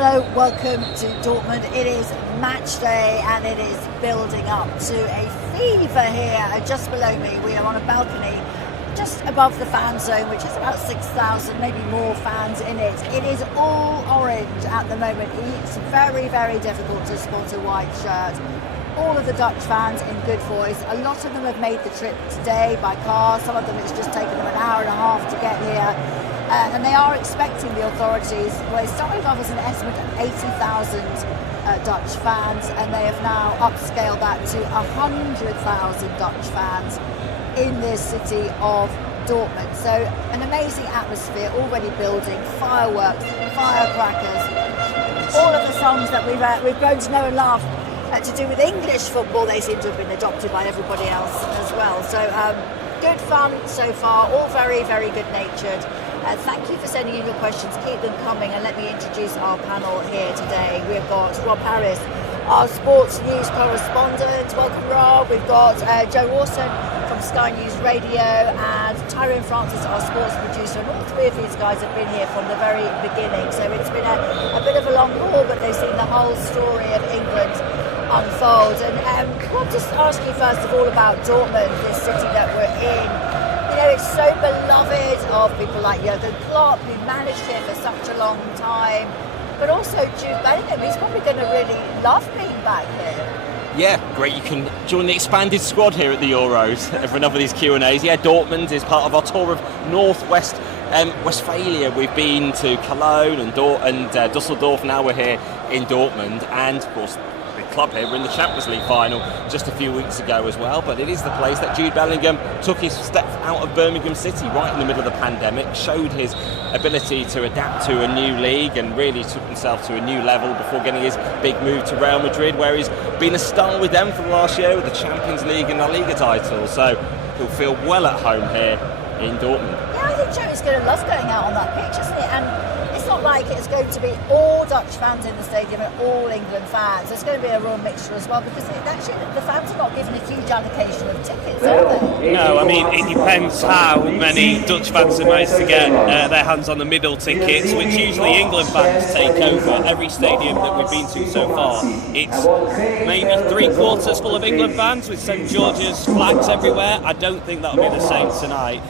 Hello, welcome to Dortmund. It is match day and it is building up to a fever here. Just below me, we are on a balcony just above the fan zone, which is about 6,000, maybe more fans in it. It is all orange at the moment. It's very, very difficult to spot a white shirt. All of the Dutch fans in good voice. A lot of them have made the trip today by car. Some of them it's just taken them an hour and a half to get here. And they are expecting the authorities, well, it started off as an estimate of 80,000 Dutch fans, and they have now upscaled that to 100,000 Dutch fans in this city of Dortmund. So an amazing atmosphere already building, fireworks, firecrackers, all of the songs that we've grown to know and love to do with English football, they seem to have been adopted by everybody else as well. So good fun so far, all very, very good-natured. Thank you for sending in your questions. Keep them coming, and let me introduce our panel here today. We've got Rob Harris, our sports news correspondent. Welcome, Rob. We've got Joe Rawson from Sky News Radio, and Tyrone Francis, our sports producer. And all three of these guys have been here from the very beginning. So it's been a bit of a long haul, but they've seen the whole story of England unfold. And I'll just ask you first of all about Dortmund, this city that we're in. You know, it's so beloved of people like Jurgen Klopp, who managed here for such a long time, but also Jude Bellingham. He's probably going to really love being back here. Yeah, great. You can join the expanded squad here at the Euros for another of these Q&As. Yeah, Dortmund is part of our tour of Northwest Westphalia. We've been to Cologne and Dusseldorf. Now we're here in Dortmund, and of course the club here. We're in the Champions League final just a few weeks ago as well, but it is the place that Jude Bellingham took his step out of Birmingham City right in the middle of the pandemic, showed his ability to adapt to a new league and really took himself to a new level before getting his big move to Real Madrid, where he's been a star with them for the last year with the Champions League and La Liga titles. So he'll feel well at home here in Dortmund. Yeah, I think Joe's going to love going out on that pitch, isn't it? And it's not like it's going to be all Dutch fans in the stadium and all England fans. There's going to be a real mixture as well, because actually the fans are not given a huge allocation of tickets, are they? No, I mean, it depends how many Dutch fans have managed to get their hands on the middle tickets, which usually England fans take over. Every stadium that we've been to so far, it's maybe 3/4 full of England fans with St George's flags everywhere. I don't think that'll be the same tonight.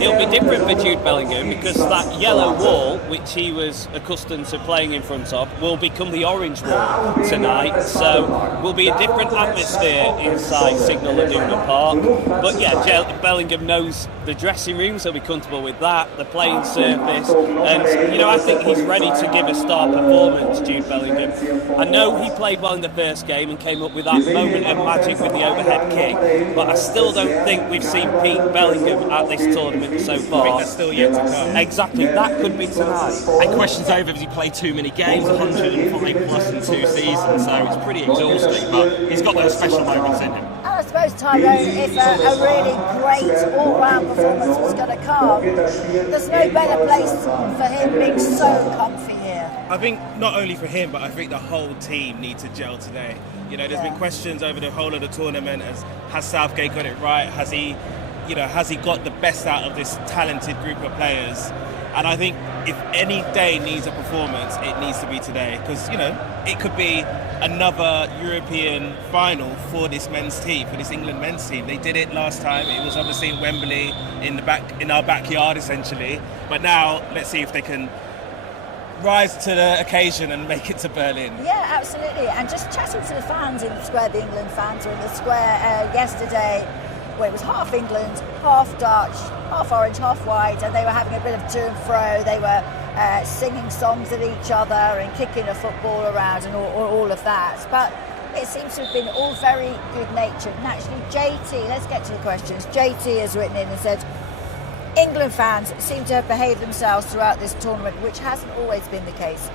It'll be different for Jude Bellingham, because that yellow wall, which he was accustomed to playing in front of, will become the orange wall tonight. So will be a different atmosphere inside Signal Iduna Park. But yeah, Bellingham knows the dressing room, so he'll be comfortable with that, the playing surface, and I think he's ready to give a star performance, Jude Bellingham. I know he played well in the first game and came up with that moment of magic with the overhead kick, but I still don't think we've seen Pete Bellingham at this tournament so far. I think that's still yet to come. Exactly, that could be tonight. And questions over, has he played too many games, 105 plus in 2 seasons, so it's pretty exhausting, but he's got those special moments in him. And I suppose, Tyrone, if a really great all-round performance was going to come, there's no better place for him being so comfy here. I think not only for him, but I think the whole team need to gel today. There's been questions over the whole of the tournament has Southgate got it right? Has he got the best out of this talented group of players? And I think if any day needs a performance, it needs to be today, because it could be another European final for this men's team, for this England men's team. They did it last time. It was obviously in Wembley, in our backyard essentially. But now let's see if they can rise to the occasion and make it to Berlin. Yeah, absolutely. And just chatting to the fans in the square, the England fans were in the square yesterday, where it was half England, half Dutch, half orange, half white, and they were having a bit of to and fro. They were singing songs at each other and kicking a football around and all of that. But it seems to have been all very good-natured. And actually, JT, let's get to the questions. JT has written in and said, England fans seem to have behaved themselves throughout this tournament, which hasn't always been the case.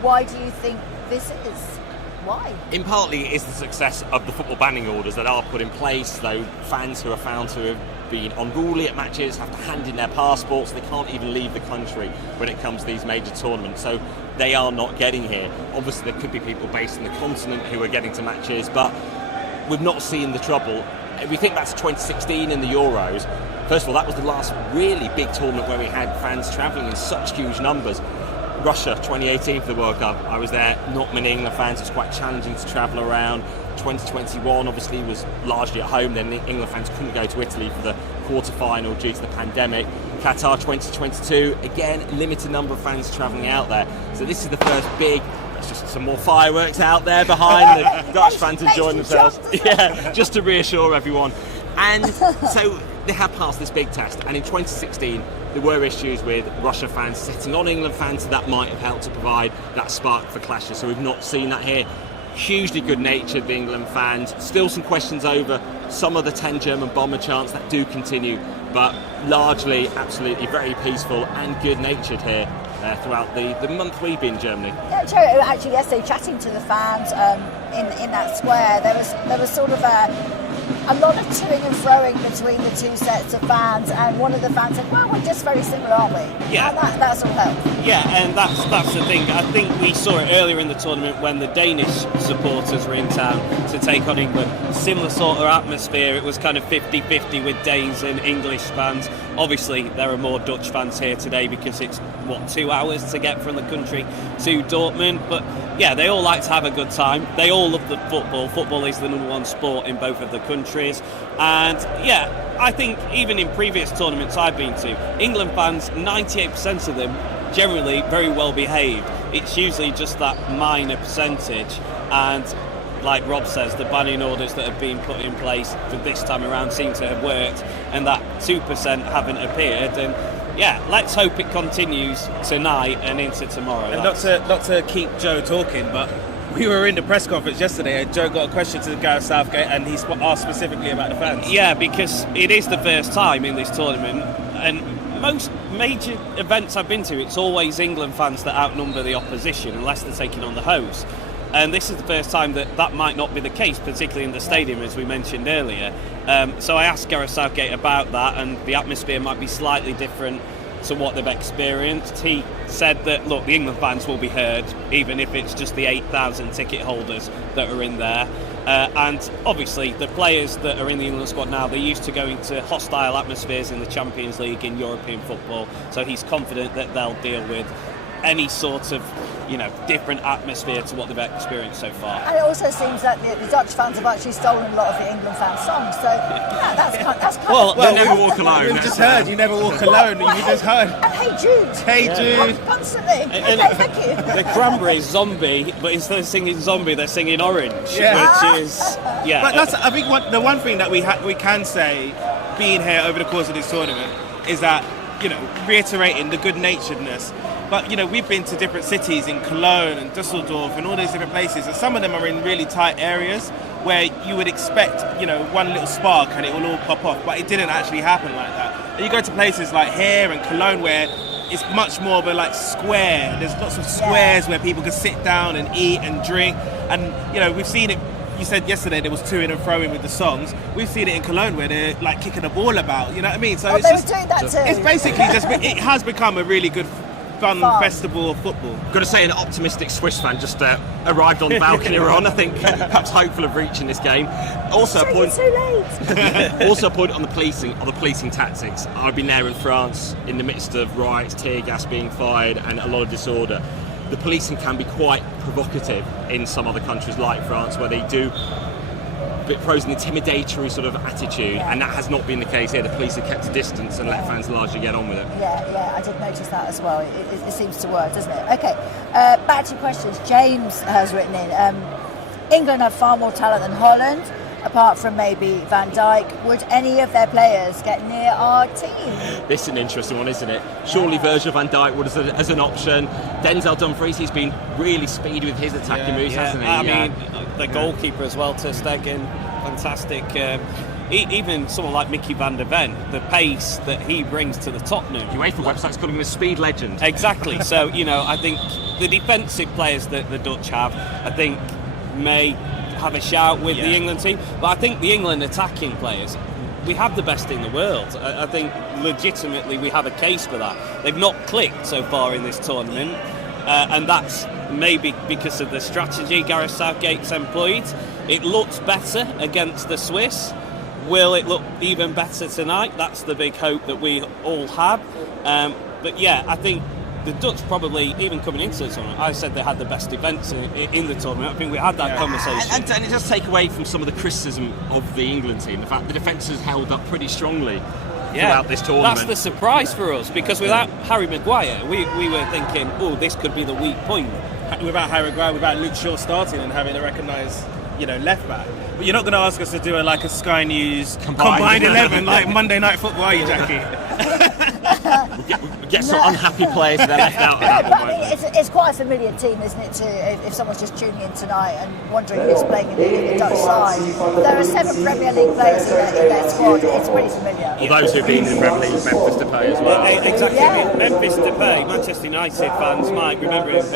Why do you think this is? Why? In partly it is the success of the football banning orders that are put in place, though fans who are found to have been unruly at matches have to hand in their passports. They can't even leave the country when it comes to these major tournaments, so they are not getting here. Obviously there could be people based in the continent who are getting to matches, but we've not seen the trouble. If we think back to 2016 in the Euros, first of all, that was the last really big tournament where we had fans travelling in such huge numbers. Russia 2018 for the World Cup. I was there, not many England fans. It's quite challenging to travel around. 2021 obviously was largely at home. Then the England fans couldn't go to Italy for the quarter-final due to the pandemic. Qatar 2022, again, limited number of fans travelling out there. So this is the first big. There's just some more fireworks out there behind the Dutch fans enjoying themselves. Yeah, just to reassure everyone. And so they have passed this big test. And in 2016, there were issues with Russia fans setting on England fans, so that might have helped to provide that spark for clashes. So we've not seen that here. Hugely good-natured, the England fans. Still some questions over some of the 10 German bomber chants that do continue, but largely, absolutely very peaceful and good-natured here throughout the month we've been in Germany. Yeah, Joe, actually yesterday chatting to the fans in that square, there was sort of a lot of toing and froing between the two sets of fans, and one of the fans said, well, we're just very similar, aren't we? Yeah. And that's all helped. Yeah, and that's the thing. I think we saw it earlier in the tournament when the Danish supporters were in town to take on England. Similar sort of atmosphere. It was kind of 50-50 with Danes and English fans. Obviously, there are more Dutch fans here today because it's, 2 hours to get from the country to Dortmund. But yeah, they all like to have a good time. They all love the football. Football is the number one sport in both of the countries. And yeah, I think even in previous tournaments I've been to, England fans, 98% of them generally very well behaved. It's usually just that minor percentage, and like Rob says, the banning orders that have been put in place for this time around seem to have worked, and that 2% haven't appeared. And yeah, let's hope it continues tonight and into tomorrow. And not to keep Joe talking, but we were in the press conference yesterday and Joe got a question to Gareth Southgate and he asked specifically about the fans. Yeah, because it is the first time in this tournament, and most major events I've been to, it's always England fans that outnumber the opposition unless they're taking on the host. And this is the first time that might not be the case, particularly in the stadium, as we mentioned earlier. So I asked Gareth Southgate about that, and the atmosphere might be slightly different to what they've experienced. He said that, look, the England fans will be heard, even if it's just the 8,000 ticket holders that are in there. And obviously, the players that are in the England squad now, they're used to going to hostile atmospheres in the Champions League, in European football. So he's confident that they'll deal with any sort of, different atmosphere to what they've experienced so far. And it also seems that the Dutch fans have actually stolen a lot of the England fans' songs. So yeah, that's kind Well, of... they never walk alone. We've just heard, you never walk alone. You just heard. And Hey Jude. Hey Jude. Constantly. And Okay, thank you. The Cranberries, Zombie, but instead of singing Zombie, they're singing Orange, Yeah. which is... Yeah. But that's, I think the one thing that we can say, being here over the course of this tournament, is that, reiterating the good-naturedness. But, we've been to different cities in Cologne and Dusseldorf and all those different places, and some of them are in really tight areas where you would expect, one little spark and it will all pop off, but it didn't actually happen like that. And you go to places like here and Cologne where it's much more of a square. There's lots of squares where people can sit down and eat and drink, and we've seen it. You said yesterday there was toing and froing with the songs. We've seen it in Cologne where they're kicking a ball about. You know what I mean? So they were doing that too. It's basically it has become a really good fun festival of football. Got to say, an optimistic Swiss fan just arrived on the balcony we're on. I think perhaps hopeful of reaching this game. Also a point. So late. Also a point on the policing tactics. I've been there in France in the midst of riots, tear gas being fired, and a lot of disorder. The policing can be quite provocative in some other countries like France, where they do pose an intimidatory sort of attitude, and that has not been the case here. The police have kept a distance and let fans largely get on with it. Yeah, I did notice that as well. It seems to work, doesn't it? Okay, back to questions. James has written in, England have far more talent than Holland, apart from maybe Van Dijk. Would any of their players get near our team? This is an interesting one, isn't it? Surely Virgil van Dijk would as an option. Denzel Dumfries, he's been really speedy with his attacking moves, hasn't he? I mean, the goalkeeper as well, Ter Stegen, fantastic. Even someone like Mickey van der Ven, the pace that he brings to the Tottenham. UEFA website's calling him a speed legend. Exactly. So, I think the defensive players that the Dutch have, I think may have a shout with the England team. But I think the England attacking players, we have the best in the world. I think legitimately we have a case for that. They've not clicked so far in this tournament, and that's maybe because of the strategy Gareth Southgate's employed. It looks better against the Swiss. Will it look even better tonight? That's the big hope that we all have. But yeah, I think the Dutch probably, even coming into the tournament, I said they had the best defence in the tournament. I think we had that conversation. And it does take away from some of the criticism of the England team. The fact the defence has held up pretty strongly throughout this tournament. That's the surprise for us, because without Harry Maguire, we were thinking, oh, this could be the weak point. Without Harry Maguire, without Luke Shaw starting and having to recognise, left back. But you're not going to ask us to do a Sky News combined 11 like Monday Night Football, are you, Jackie? We get some unhappy players that are left out. It's quite a familiar team, isn't it? If someone's just tuning in tonight and wondering who's playing in the Dutch side, there are 7 Premier League players in their squad. It's pretty familiar. All those who've been in the Premier League, Memphis Depay as well. Exactly. Yeah. Memphis Depay, Manchester United fans might remember him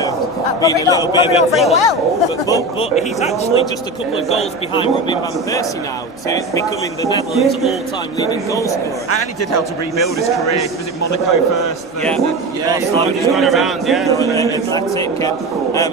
being a little bit of a flop. But he's actually just a couple of goals behind Robin van Persie now to becoming the Netherlands' all-time leading goal scorer. And he did help to rebuild his career. Was it Monaco first? He's gone around.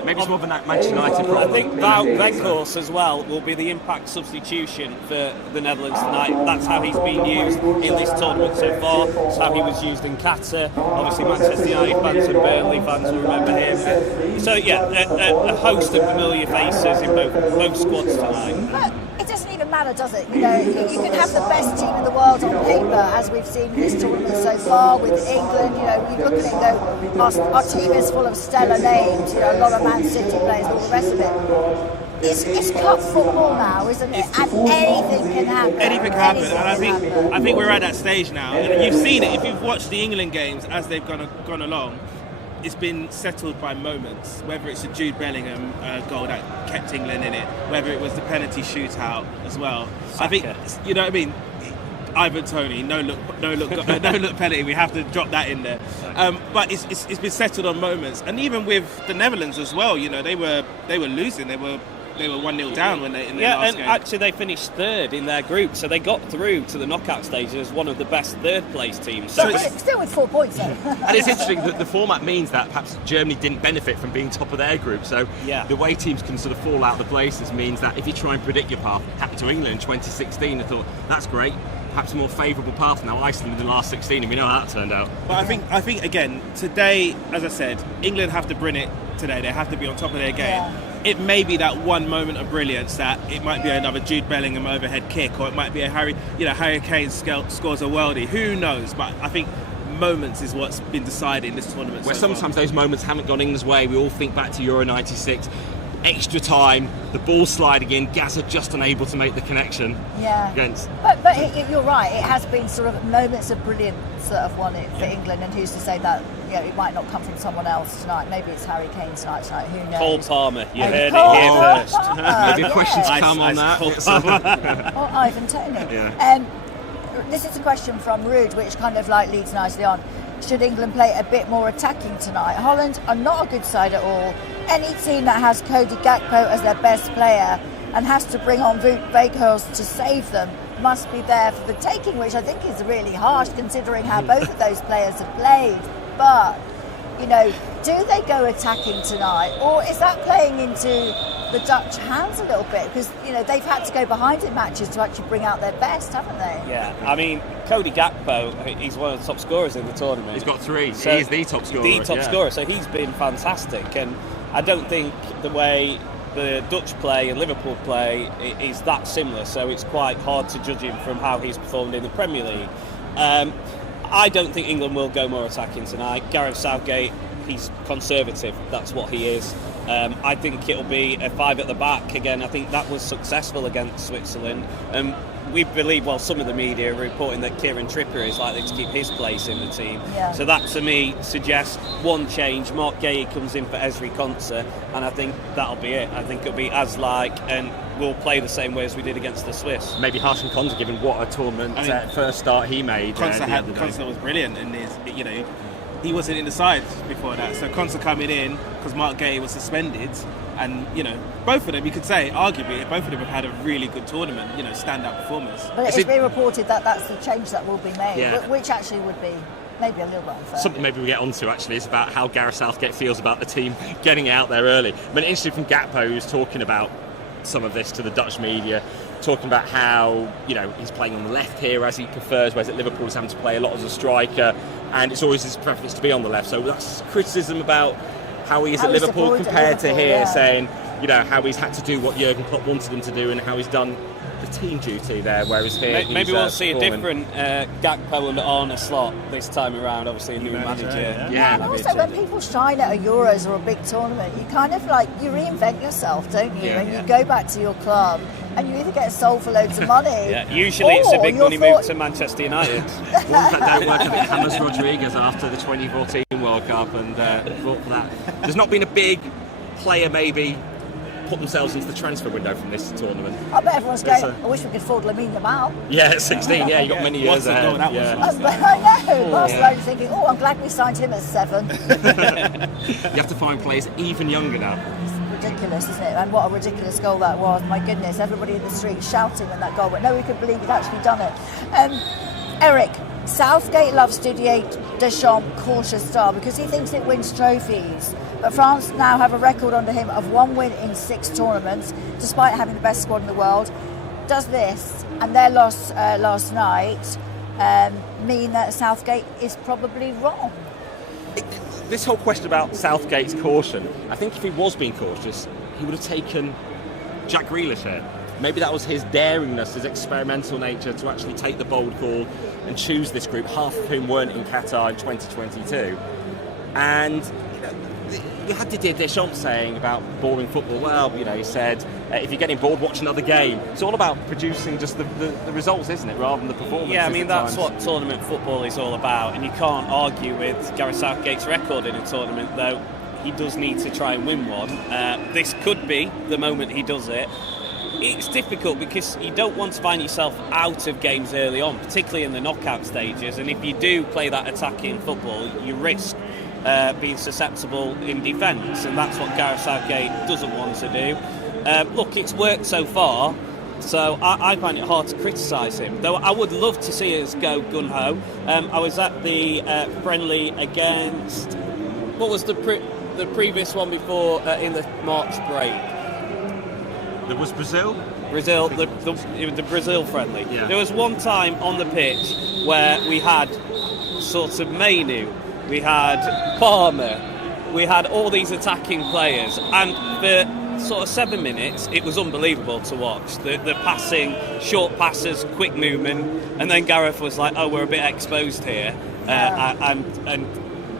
Maybe it's more than that Manchester United problem. I think Wout Weghorst as well will be the impact substitution for the Netherlands tonight. That's how he's been used in this tournament so far. That's how he was used in Qatar. Obviously, Manchester United fans and Burnley fans will remember him. So a host of familiar faces in both squads tonight. But it doesn't even matter, does it? You can have the best team in the world on paper, as we've seen this tournament so far with England. You look at it and go, our team is full of stellar names. A lot of Man City players, all the rest of it. It's cup football now, isn't it? And anything can happen. Anything can happen, and I think we're at that stage now. And you've seen it if you've watched the England games as they've gone along. It's been settled by moments, whether it's a Jude Bellingham goal that kept England in it, whether it was the penalty shootout as well. Saka. I think, you know what I mean? Ivan Toney, no look penalty. We have to drop that in there. But it's been settled on moments, and even with the Netherlands as well. They were losing. They were 1-0 down in their last game. Actually they finished third in their group, so they got through to the knockout stage as one of the best third place teams. So still with 4 points though. And it's interesting that the format means that perhaps Germany didn't benefit from being top of their group, so the way teams can sort of fall out of the places means that if you try and predict your path, happened to England in 2016, I thought that's great, perhaps a more favourable path now. Iceland in the last 16, and we know how that turned out. But I think again today, as I said, England have to bring it today. They have to be on top of their game. It may be that one moment of brilliance, that it might be another Jude Bellingham overhead kick, or it might be a Harry Kane scores a worldie. Who knows? But I think moments is what's been decided in this tournament. Where sometimes those moments haven't gone England's way. We all think back to Euro '96. Extra time, the ball sliding in, Gaza just unable to make the connection. Against. But you're right. It has been sort of moments of brilliance that have won it for England, and who's to say that it might not come from someone else tonight? Maybe it's Harry Kane tonight. Who knows? Cole Palmer, you heard it here first. Maybe a question to come on that. Or Ivan Toney. This is a question from Rude, which kind of leads nicely on. Should England play a bit more attacking tonight? Holland are not a good side at all. Any team that has Cody Gakpo as their best player and has to bring on Weghorst to save them must be there for the taking, which I think is really harsh considering how both of those players have played. But, do they go attacking tonight, or is that playing into the Dutch hands a little bit? Because, they've had to go behind in matches to actually bring out their best, haven't they? Yeah, I mean, Cody Gakpo, he's one of the top scorers in the tournament. He's got 3, so he's the top scorer. The top scorer, so he's been fantastic. And I don't think the way the Dutch play and Liverpool play is that similar, so it's quite hard to judge him from how he's performed in the Premier League. I don't think England will go more attacking tonight. Gareth Southgate, he's conservative, that's what he is. I think it'll be a 5 at the back again. I think that was successful against Switzerland. We believe, some of the media are reporting that Kieran Trippier is likely to keep his place in the team. So that to me suggests one change. Mark Gay comes in for Ezri Konsa, and I think that'll be it. I think it'll be and we'll play the same way as we did against the Swiss. Maybe Harshan Konsa, given what a tournament first start he made. Konsa was brilliant in his, he wasn't in the side before that. So Konsa coming in because Mark Gay was suspended, and both of them, you could say, arguably, both of them have had a really good tournament. Stand-up performance. But it's been reported that that's the change that will be made, which actually would be maybe a little bit unfair. Something maybe we get onto actually is about how Gareth Southgate feels about the team getting out there early. I mean, interesting from Gakpo, who's talking about some of this to the Dutch media, talking about how he's playing on the left here as he prefers, whereas at Liverpool he's having to play a lot as a striker. and it's always his preference to be on the left. So that's criticism about how he is at he's Liverpool deployed at compared to Liverpool, here, yeah. saying, you know, how he's had to do what Jurgen Klopp wanted him to do and how he's done the team duty there, whereas here Maybe we'll see a performing. different Gakpo and Arne slot this time around. Obviously, a new manager. Yeah. And also, when people shine at a Euros or a big tournament, you kind of like, you reinvent yourself, don't you? And you go back to your club and you either get sold for loads of money. Yeah, usually it's a big money move to Manchester United. Ones that don't work, I think James Rodriguez after the 2014 World Cup and fought for that. There's not been a big player maybe put themselves into the transfer window from this tournament. I bet everyone's going, I wish we could afford Lamine Yamal. Yeah, at 16, you got many years ahead. I know, Barcelona thinking, I'm glad we signed him at 7. You have to find players even younger now. It's ridiculous, isn't it? And what a ridiculous goal that was. My goodness, everybody in the street shouting when that goal went. No, we could believe he'd actually done it. Eric, Southgate loves Didier Deschamps' cautious style because he thinks it wins trophies. But France now have a record under him of 1 win in 6 tournaments, despite having the best squad in the world. Does this, and their loss last night, mean that Southgate is probably wrong? This whole question about Southgate's caution, I think if he was being cautious, he would have taken Jack Grealish here. Maybe that was his daringness, his experimental nature to actually take the bold call and choose this group, half of whom weren't in Qatar in 2022. And you had Didier Deschamps saying about boring football. Well, he said, if you're getting bored, watch another game. It's all about producing just the results, isn't it, rather than the performance. Yeah, I mean, that's what tournament football is all about, and you can't argue with Gareth Southgate's record in a tournament, though he does need to try and win one. This could be the moment he does it. It's difficult because you don't want to find yourself out of games early on, particularly in the knockout stages, and if you do play that attacking football, you risk being susceptible in defence, and that's what Gareth Southgate doesn't want to do. Look, it's worked so far, so I find it hard to criticise him, though I would love to see us go gun-ho. I was at the friendly against, what was the previous one before in the March break? There was Brazil, the Brazil friendly. Yeah. There was one time on the pitch where we had sort of Mainoo, we had Palmer, we had all these attacking players, and for sort of 7 minutes it was unbelievable to watch. The passing, short passes, quick movement, and then Gareth was like, we're a bit exposed here, and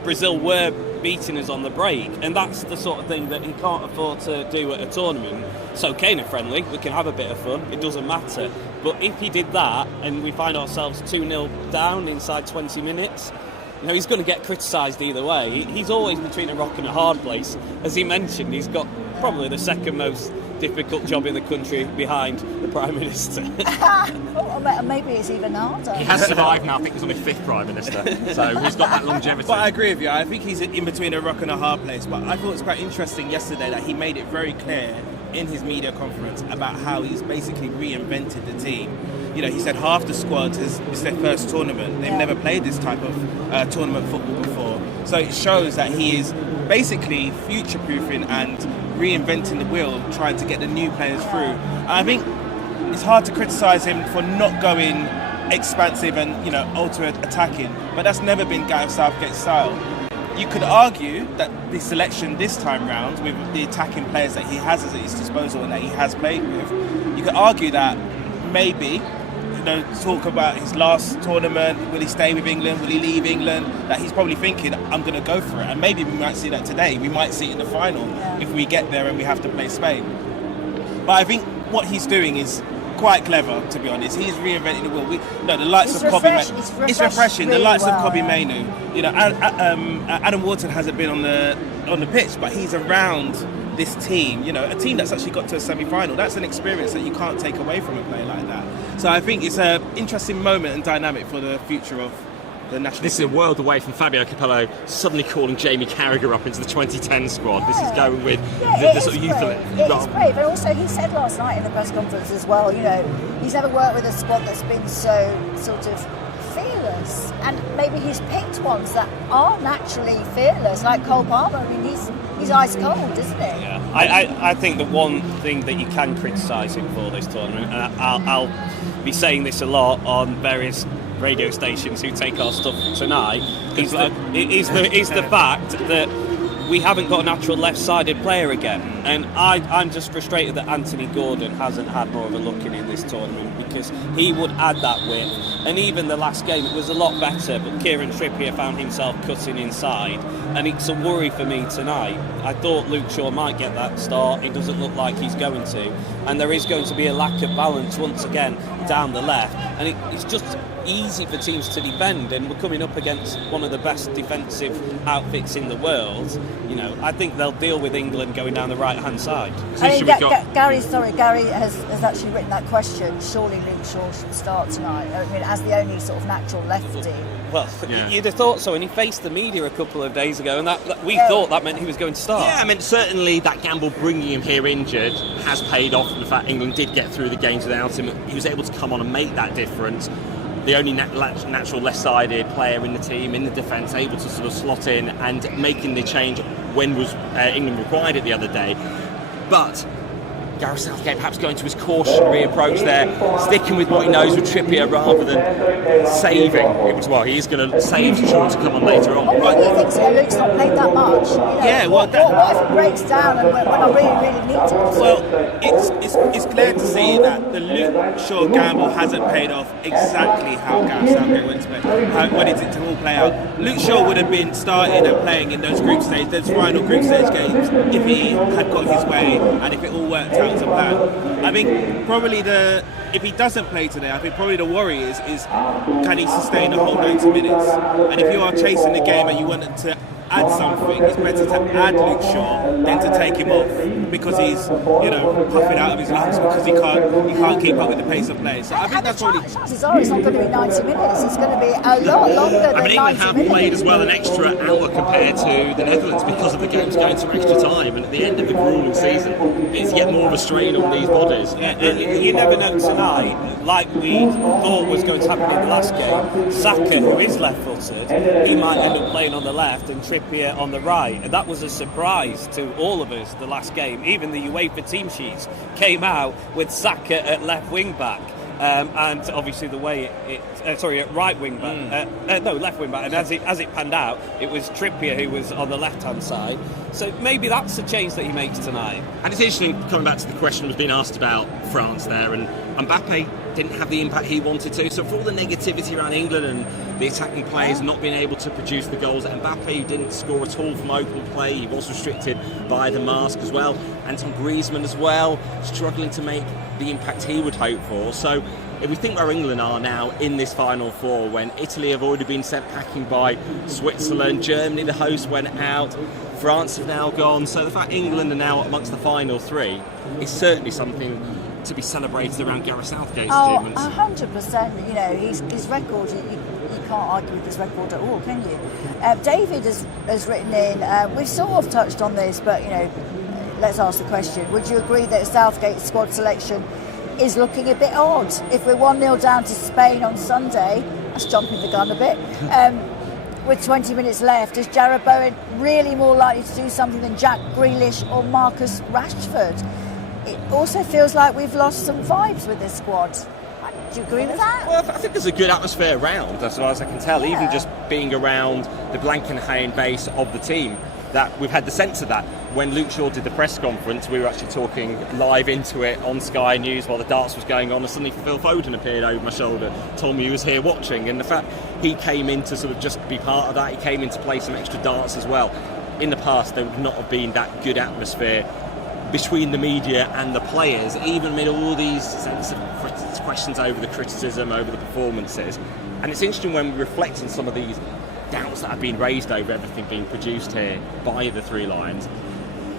Brazil were beating us on the break, and that's the sort of thing that he can't afford to do at a tournament. It's okay in a friendly, we can have a bit of fun, it doesn't matter, but if he did that and we find ourselves 2-0 down inside 20 minutes, he's going to get criticised either way. He's always between a rock and a hard place. As he mentioned, he's got probably the second most difficult job in the country behind the Prime Minister. Maybe it's even harder. He has survived now. I think he's on his 5th Prime Minister, so he's got that longevity. But I agree with you. I think he's in between a rock and a hard place. But I thought it was quite interesting yesterday that he made it very clear in his media conference about how he's basically reinvented the team. He said half the squad it's their first tournament. They've never played this type of tournament football before. So it shows that he is basically future-proofing and reinventing the wheel, trying to get the new players through. And I think it's hard to criticise him for not going expansive and ultra-attacking, but that's never been Gareth Southgate's style. You could argue that the selection this time round, with the attacking players that he has at his disposal and that he has played with, you could argue that maybe, talk about his last tournament, will he stay with England, will he leave England, that he's probably thinking, I'm going to go for it. And maybe we might see that today. We might see it in the final if we get there and we have to play Spain. But I think what he's doing is quite clever, to be honest. He's reinventing the wheel. The likes of Kobbie Mainoo. It's refreshing. Really the likes of well, Kobbie Mainoo. Adam Wharton hasn't been on the pitch, but he's around this team. A team that's actually got to a semi-final. That's an experience that you can't take away from a player like that. So I think it's an interesting moment and dynamic for the future of the national This team. is a world away from Fabio Capello suddenly calling Jamie Carragher up into the 2010 squad. Yeah. This is going with the sort of youth. It is brave, and also he said last night in the press conference as well, he's never worked with a squad that's been so sort of fearless, and maybe he's picked ones that are naturally fearless, like Cole Palmer. I mean, he's ice cold, isn't he? Yeah, I think the one thing that you can criticise him for this tournament, and I'll be saying this a lot on various radio stations who take our stuff tonight is the fact that we haven't got a natural left-sided player again, and I'm just frustrated that Anthony Gordon hasn't had more of a look in this tournament, because he would add that width. And even the last game, it was a lot better, but Kieran Trippier found himself cutting inside, and it's a worry for me tonight. I thought Luke Shaw might get that start. It doesn't look like he's going to, and there is going to be a lack of balance once again down the left, and it's just easy for teams to defend, and we're coming up against one of the best defensive outfits in the world. You know, I think they'll deal with England going down the right-hand side. I mean, Gary has actually written that question. Surely Luke Shaw should start tonight. I mean, as the only sort of natural lefty. Well, you'd have thought so, and he faced the media a couple of days ago, and we thought that meant he was going to start. Yeah, I mean, certainly that gamble bringing him here injured has paid off. In fact, England did get through the games without him. He was able to come on and make that difference. The only natural left-sided player in the team, in the defence, able to sort of slot in and making the change when was England required it the other day. But Gareth Southgate perhaps going to his cautionary approach there, sticking with what he knows with Trippier rather than saving. He's going to save Shaw to come on later on. What do you think? So Luke's not played that much. You know, Yeah, well, what if it breaks down and when I really need to? Well, it's clear to see that the Luke Shaw gamble hasn't paid off exactly how Gareth Southgate wanted it to all play out. Luke Shaw would have been starting and playing in those final group stage games, if he had got his way and if it all worked out to plan. I think probably if he doesn't play today, I think probably the worry is can he sustain the whole 90 minutes? And if you are chasing the game and you want to add something, it's better to add Luke Shaw than to take him off because he's puffing out of his lungs because he can't keep up with the pace of play. So I think that's probably. Chances are it's not going to be 90 minutes. It's going to be a lot longer than 90 minutes. I mean, England have played as well an extra hour compared to the Netherlands because of the games going to extra time, and at the end of the grueling season, it's yet more of a strain on these bodies. Yeah, you never know tonight, like we thought was going to happen in the last game. Saka, who is left-footed, he might end up playing on the left and Trippier on the right, and that was a surprise to all of us the last game. Even the UEFA team sheets came out with Saka at left wing back, and obviously the way at right wing back, left wing back, and as it panned out, it was Trippier who was on the left hand side. So maybe that's the change that he makes tonight. And it's interesting, coming back to the question was being asked about France there, and Mbappe didn't have the impact he wanted to. So for all the negativity around England and the attacking players not being able to produce the goals, Mbappe didn't score at all from open play. He was restricted by the mask as well. Antoine Griezmann as well, struggling to make the impact he would hope for. So if we think where England are now in this Final Four, when Italy have already been sent packing by Switzerland, Germany, the host, went out, France have now gone. So the fact England are now amongst the final three is certainly something to be celebrated around Gareth Southgate's achievements. 100%. You know, his record, you can't argue with his record at all, can you? David has written in, we've sort of touched on this, but, let's ask the question. Would you agree that Southgate's squad selection is looking a bit odd? If we're 1-0 down to Spain on Sunday, that's jumping the gun a bit, with 20 minutes left, is Jarrod Bowen really more likely to do something than Jack Grealish or Marcus Rashford? It also feels like we've lost some vibes with this squad. Do you agree with that? Well, I think there's a good atmosphere around, as far as I can tell, even just being around the Blankenheim base of the team. That we've had the sense of that. When Luke Shaw did the press conference, we were actually talking live into it on Sky News while the darts was going on, and suddenly Phil Foden appeared over my shoulder, told me he was here watching, and the fact he came in to sort of just be part of that, he came in to play some extra darts as well. In the past, there would not have been that good atmosphere between the media and the players, even amid all these questions over the criticism, over the performances. And it's interesting when we reflect on some of these doubts that have been raised over everything being produced here by the Three Lions.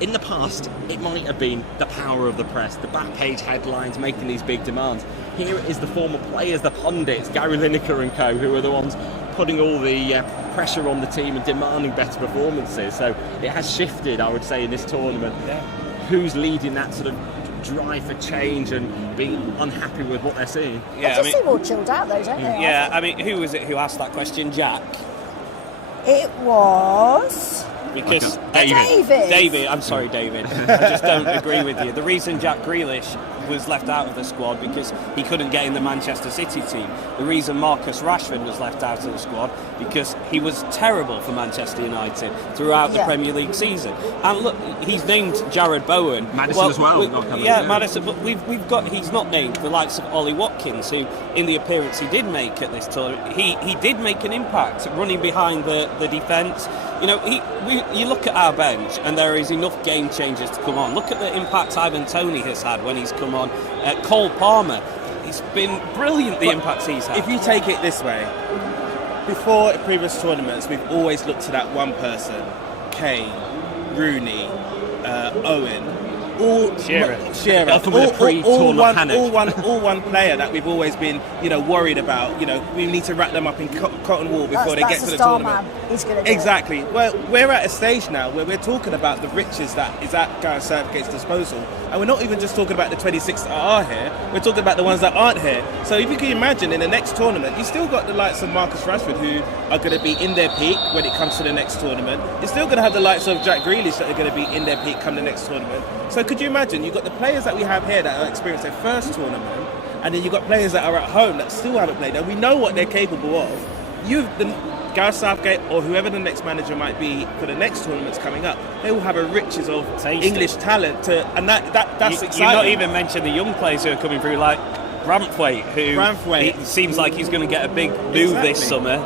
In the past, it might have been the power of the press, the back page headlines making these big demands. Here it is the former players, the pundits, Gary Lineker and co, who are the ones putting all the pressure on the team and demanding better performances. So it has shifted, I would say, in this tournament. Who's leading that sort of drive for change and being unhappy with what they're seeing? Yeah, they seem all chilled out though, don't they? Yeah, I mean, who was it who asked that question? Jack? It was... Because David. I'm sorry, David. I just don't agree with you. The reason Jack Grealish was left out of the squad because he couldn't get in the Manchester City team. The reason Marcus Rashford was left out of the squad because he was terrible for Manchester United throughout the Premier League season. And look, he's named Jared Bowen. Madison as well. Madison. But we've got. He's not named the likes of Ollie Watkins, who in the appearance he did make at this tournament, he did make an impact running behind the defence. You know, you look at our bench and there is enough game changers to come on. Look at the impact Ivan Toney has had when he's come on. Cole Palmer, it's been brilliant the impact he's had. If you take it this way, before previous tournaments, we've always looked to that one person, Kane, Rooney, Owen, Shearer. all one player that we've always been, worried about. We need to wrap them up in cotton wool before they get to the tournament. He's going to do exactly. Well, we're at a stage now where we're talking about the riches that is at Gareth Southgate's disposal, and we're not even just talking about the 26 that are here. We're talking about the ones that aren't here. So if you can imagine, in the next tournament, you still got the likes of Marcus Rashford who are going to be in their peak when it comes to the next tournament. You're still going to have the likes of Jack Grealish that are going to be in their peak come the next tournament. So could you imagine, you've got the players that we have here that are experienced their first tournament, and then you've got players that are at home that still haven't played, and we know what they're capable of. Gareth Southgate or whoever the next manager might be for the next tournaments coming up, they will have a riches of English talent, and that's exciting. You've not even mentioned the young players who are coming through, like Branthwaite, it seems like he's going to get a big move this summer.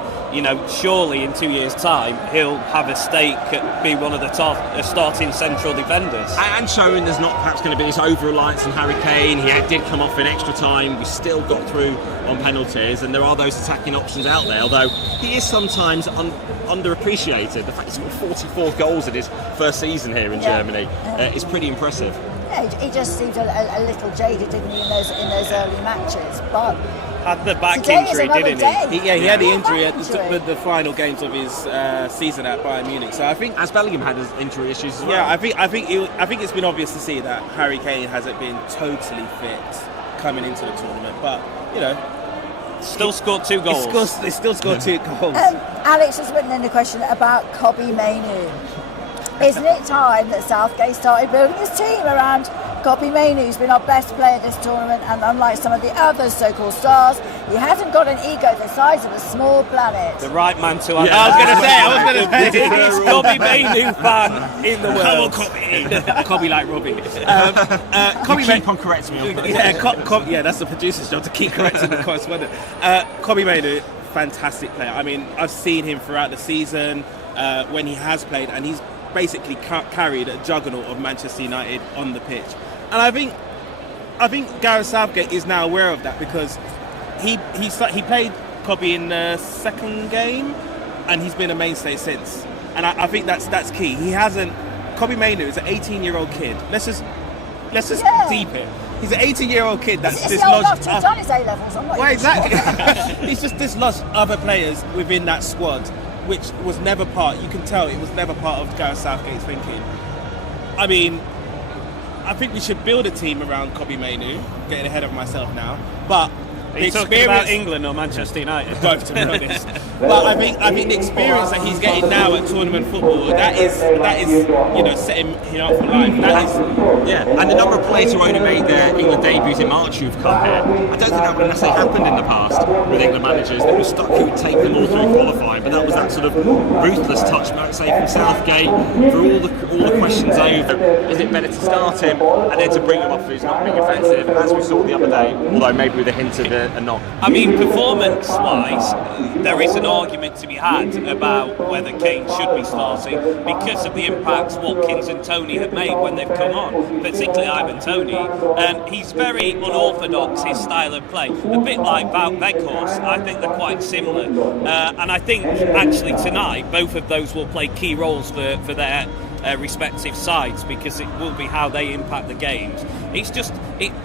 Surely in 2 years' time he'll have a stake at be one of the top starting central defenders. And showing there's not perhaps going to be this over-reliance on Harry Kane. He did come off in extra time. We still got through on penalties, and there are those attacking options out there, although he is sometimes underappreciated. The fact he's got 44 goals in his first season here in Germany is pretty impressive. Yeah, he just seemed a little jaded, didn't he, in those early matches, but had the back injury, didn't he? He had the injury at the final games of his season at Bayern Munich. So I think, as Bellingham had his injury issues as well. Yeah, I think it's been obvious to see that Harry Kane hasn't been totally fit coming into the tournament, but still scored 2 goals. He still scored 2 goals. Alex has written in a question about Kobbie Mainoo. Isn't it time that Southgate started building his team around Kobbie Mainoo, who's been our best player this tournament, and unlike some of the other so-called stars, he hasn't got an ego the size of a small planet. The right man to answer. I was going to say, it's Kobbie Mainoo fan in the world. Kobbie like Robbie. Kobbie keep on correcting me on that. That's the producer's job to keep correcting the correspondent. Kobbie Mainoo, fantastic player. I mean, I've seen him throughout the season when he has played, and he's basically carried a juggernaut of Manchester United on the pitch. And I think Gareth Southgate is now aware of that, because he played Kobbie in the second game, and he's been a mainstay since. And I think that's key. Kobbie Mainoo is an 18-year-old kid. Let's just deep it. He's an 18-year-old kid that's dislodged. He's done his A-levels. Exactly. He's just dislodged other players within that squad, which was never part. You can tell it was never part of Gareth Southgate's thinking. I mean, I think we should build a team around Kobbie Mainoo. Getting ahead of myself now, but are you talking about England or Manchester United? Both, to be honest. But I think the experience that he's getting now at tournament football, that is setting him up for life. And the number of players who only made their England debuts in March who've come here, I don't think that would have necessarily happened in the past with England managers. They were stuck who would take them all through qualifying, but that was that sort of ruthless touch, might say, from Southgate for all the questions over. Is it better to start him and then to bring him off who's not being offensive? As we saw the other day, although maybe with a hint of a knock. I mean, performance-wise, there is an argument to be had about whether Kane should be starting because of the impacts Watkins and Toney have made when they've come on, particularly Ivan Toney. And he's very unorthodox, his style of play, a bit like Wout Weghorst. I think they're quite similar. And I think, actually, tonight, both of those will play key roles for their respective sides, because it will be how they impact the games. It's just,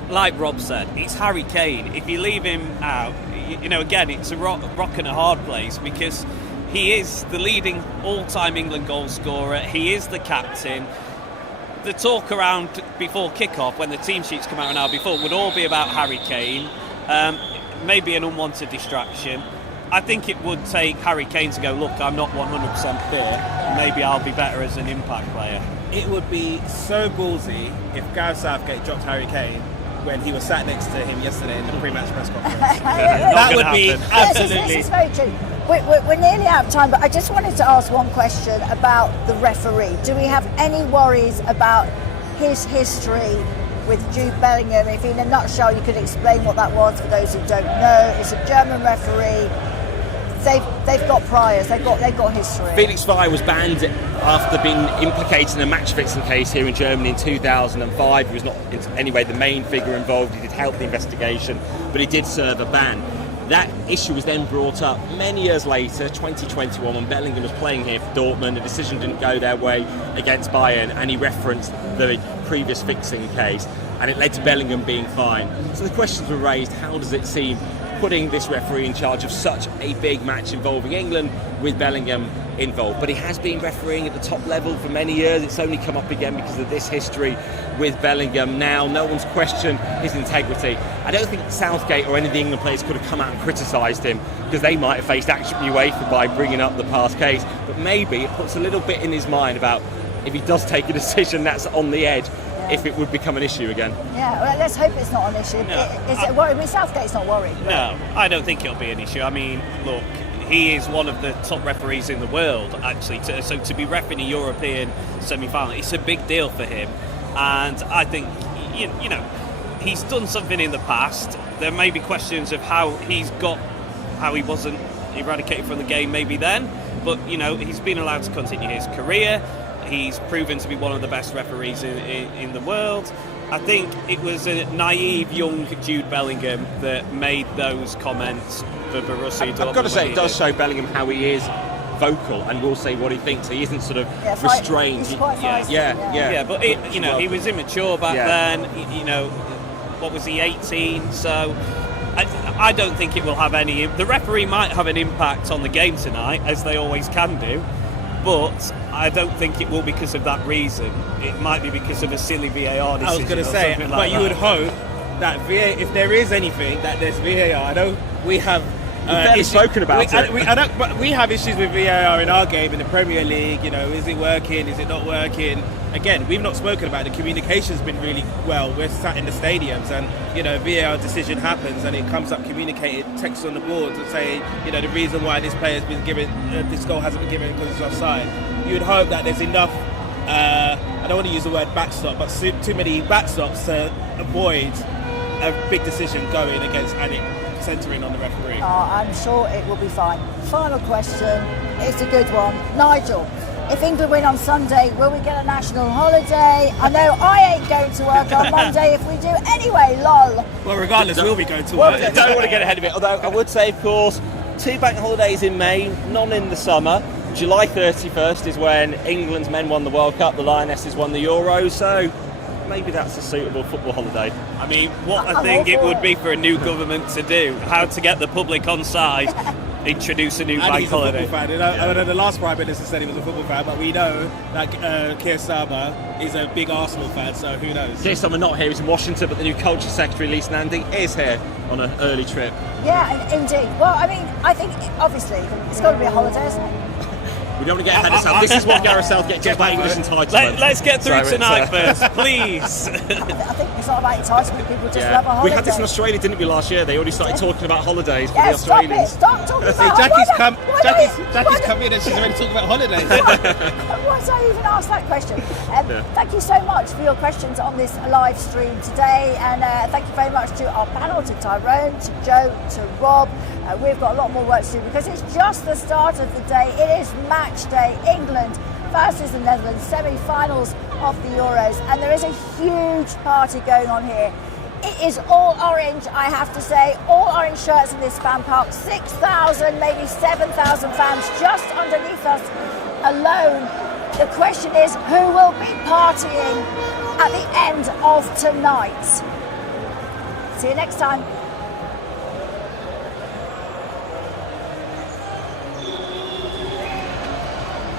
like Rob said, it's Harry Kane. If you leave him out, again, it's a rock and a hard place, because he is the leading all-time England goal scorer. He is the captain. The talk around before kick-off, when the team sheets come out an hour before, would all be about Harry Kane. Maybe an unwanted distraction. I think it would take Harry Kane to go, look, I'm not 100% fit. Maybe I'll be better as an impact player. It would be so ballsy if Gareth Southgate dropped Harry Kane when he was sat next to him yesterday in the pre-match press conference. That would be absolutely. This is very true. We're nearly out of time, but I just wanted to ask one question about the referee. Do we have any worries about his history with Jude Bellingham? If in a nutshell you could explain what that was for those who don't know. It's a German referee. They've got priors, they've got history. Felix Weyer was banned after being implicated in a match fixing case here in Germany in 2005. He was not in any way the main figure involved. He did help the investigation, but he did serve a ban. That issue was then brought up many years later, 2021, when Bellingham was playing here for Dortmund. The decision didn't go their way against Bayern, and he referenced the previous fixing case, and it led to Bellingham being fined. So the questions were raised: how does it seem putting this referee in charge of such a big match involving England with Bellingham involved? But he has been refereeing at the top level for many years. It's only come up again because of this history with Bellingham. Now no one's questioned his integrity. I don't think Southgate or any of the England players could have come out and criticised him, because they might have faced action from UEFA by bringing up the past case. But maybe it puts a little bit in his mind about if he does take a decision that's on the edge, if it would become an issue again. Yeah, well, let's hope it's not an issue. Is it worried? I mean, Southgate's not worried. No, I don't think it'll be an issue. I mean, look, he is one of the top referees in the world, actually. So to be reffing a European semi-final, it's a big deal for him. And I think, you know, he's done something in the past. There may be questions of how he wasn't eradicated from the game maybe then. But, you know, he's been allowed to continue his career. He's proven to be one of the best referees in the world. I think it was a naive young Jude Bellingham that made those comments for Borussia Dortmund. I've got to say, it does show Bellingham how he is vocal and will say what he thinks. He isn't sort of restrained. He's quite feisty, yeah. But he was immature back then. You know, what was he, 18? So I don't think it will have any. The referee might have an impact on the game tonight, as they always can do. But I don't think it will because of that reason. It might be because of a silly VAR decision. I was going to say, but you would hope that if there is anything, that there's VAR. I know we have spoken about it. But we have issues with VAR in our game in the Premier League. You know, is it working? Is it not working? Again, we've not spoken about it. The communication's been really well. We're sat in the stadiums, and you know, VAR decision happens, and it comes up communicated, text on the board to say, you know, the reason why this player's been given this goal hasn't been given because it's offside. You would hope that there's enough. I don't want to use the word backstop, but too many backstops to avoid a big decision going against and it centering on the referee. I'm sure it will be fine. Final question. It's a good one, Nigel. If England win on Sunday, will we get a national holiday? I know I ain't going to work on Monday. If we do anyway, lol. Well, regardless, we'll be going to work. I don't want to get ahead of it, although I would say, of course, 2 bank holidays in May, none in the summer. July 31st is when England's men won the World Cup, the Lionesses won the Euros, so maybe that's a suitable football holiday. I mean, what I think it would be for a new government to do, how to get the public on side, introduce a new bank holiday. A football fan. You know, I know the last Prime Minister said he was a football fan, but we know that Keir Starmer is a big Arsenal fan, so who knows? Keir Starmer not here, he's in Washington, but the new Culture Secretary, Lisa Nandy, is here on an early trip. Yeah, indeed. Well, I mean, I think, obviously, it's got to be a holiday, isn't it? We don't want to get ahead of ourselves. This is what Gareth Southgate does about English entitlement. Let's get through tonight first, please. I think it's not about entitlement. People just love a holiday. We had this in Australia, didn't we, last year? They already started talking about holidays for the Australians. Australians. Stop talking about Jackie's come in and she's already talking about holidays. Why did I even ask that question? Thank you so much for your questions on this live stream today, and thank you very much to our panel, to Tyrone, to Joe, to Rob. We've got a lot more work to do because it's just the start of the day. It is match day. England versus the Netherlands, semi-finals of the Euros, and there is a huge party going on here. It is all orange, I have to say, all orange shirts in this fan park. 6,000, maybe 7,000 fans just underneath us alone. The question is, who will be partying at the end of tonight? See you next time.